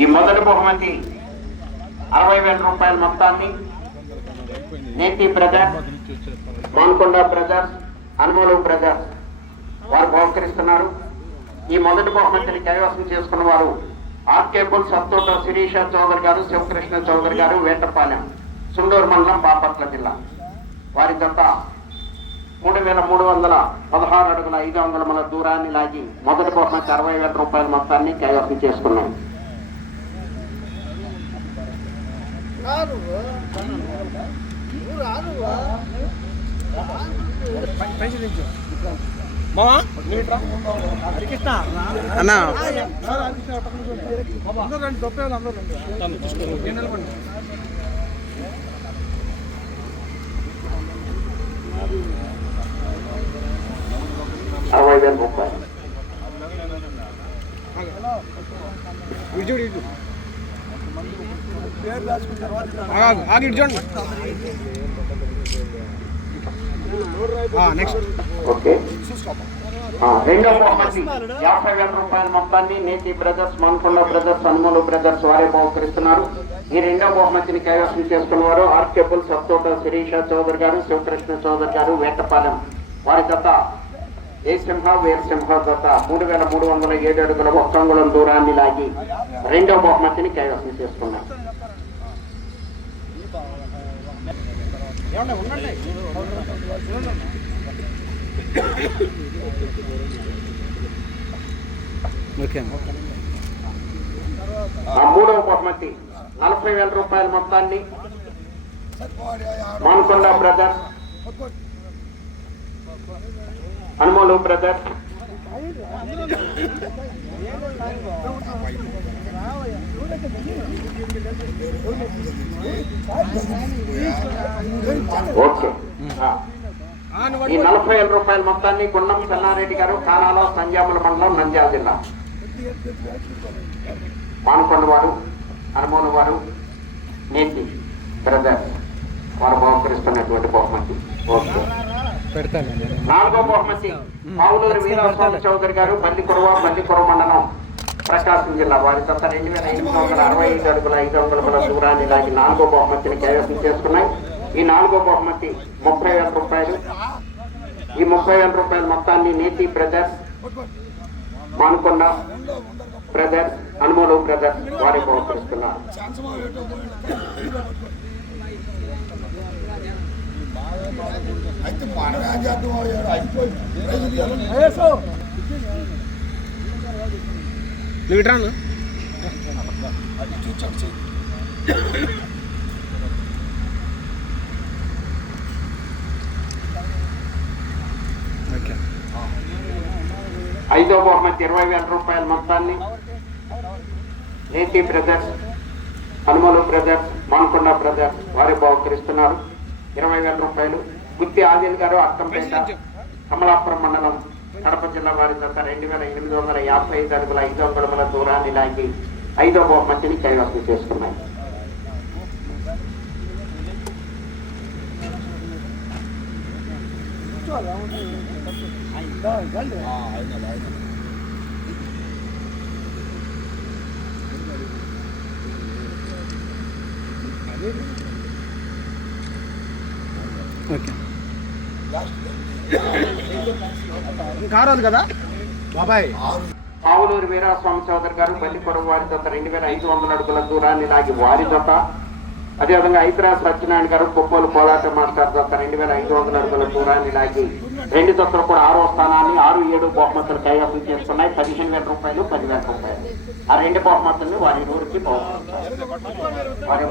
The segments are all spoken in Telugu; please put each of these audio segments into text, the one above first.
ఈ మొదటి బహుమతి 60,000 రూపాయల మొత్తాన్ని నేతి బ్రదర్స్, మాన్కొండ బ్రదర్స్, అనుమోలు బ్రదర్స్ వారు బహుకరిస్తున్నారు. ఈ మొదటి బహుమతిని కైవసం చేసుకున్న వారు ఆర్కేబుల్ సత్తోట శిరీష చౌదరి గారు, శివకృష్ణ చౌదరి గారు, వేటపాలెం, సుండూరు మండలం, బాపట్ల జిల్లా. వారి జత 3,316 అడుగుల 5 అంగుళముల దూరాన్ని లాగి మొదటి బహుమతి 60,000 రూపాయల మొత్తాన్ని కైవసం చేసుకున్నాయి. అన్నా రెండో బహుమతి 50,000 రూపాయల మొత్తాన్ని నేతి బ్రదర్స్, మాన్కొండ బ్రదర్స్, అనుమోలు బ్రదర్స్ వారే బహుకరిస్తున్నారు. ఈ రెండో బహుమతిని కైవసం చేసుకున్నవారు ఆర్కేబుల్ సత్తోట శిరీష చౌదరి గారు, శివకృష్ణ చౌదరి గారు, వేటపాలెం. వారి జత ఏ సింహ వేర్ సింహ జత 3,307 అడుగుల 1 అంగుళం దూరాన్ని లాగి రెండో బహుమతిని కైవసం చేసుకున్నారు. మూడవ బహుమతి 40,000 రూపాయల మొత్తాన్ని మాన్కొండ బ్రదర్స్, అనుమోలు బ్రదర్స్, ఓకే. ఈ 40,000 రూపాయల మొత్తాన్ని గుండం చెన్నారెడ్డి గారు, కానాల, సంజాముల మండలం, నంద్యాల జిల్లా. మాన్కొండ వారు, అనుమోలు వారు, నేతి బ్రదర్స్ వారు బహుకరిస్తున్నటువంటి బహుమతి. ఓకే. నాలుగో బహుమతి పావులూరు వీరాస్వామి చౌదరి గారు, బల్లికొరవ మండలం, ప్రకాశం జిల్లా. వారి జత 2,865 అడుగుల 5 అంగుళముల దూరాన్ని లాగి నాలుగో బహుమతిని కైవసం చేసుకున్నాయి. ఈ నాలుగో బహుమతి 30,000 రూపాయలు. ఈ 30,000 రూపాయల మొత్తాన్ని నేతి బ్రదర్స్, మాన్కొండ బ్రదర్స్, అనుమోలు బ్రదర్స్ వారి బహుకరిస్తున్నారు. ఐదో బహుమతి 20,000 రూపాయల మొత్తాన్ని నేతి బ్రదర్స్, అనుమోలు బ్రదర్స్, మాన్కొండ బ్రదర్స్ వారి బహుకరిస్తున్నారు. 20,000 రూపాయలు. గుత్తి ఆదిల్ గారు, అక్కంపేట, కమలాపురం మండలం, కడప జిల్లా. వారి జత 2,855 అడుగుల 5 అంగుళముల దూరాన్ని లాగి ఐదో బహుమతిని కైవసం చేసుకున్నాయి. కారాదు కదా బాబాయ్. పావులూరు వీరాస్వామి చౌదరి గారు, బల్లికొరవ వారి జత 2,500 అడుగుల దూరాన్ని లాగి వారి జత. అదేవిధంగా ఐతరాజ్ సత్యనారాయణ గారు, కొప్పోలు కోలాట మాస్టర్ జత 2,500 అడుగుల దూరాన్ని లాగి రెండు జతలు కూడా 6వ స్థానాన్ని 6-7 బహుమతులు కైవసం చేసుకున్నాయి. 15,000 రూపాయలు, 10,000 రూపాయలు. ఆ రెండు బహుమతుల్ని వారి ఊరికి వారి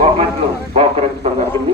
బహుమతులు బహుకరించడం జరిగింది.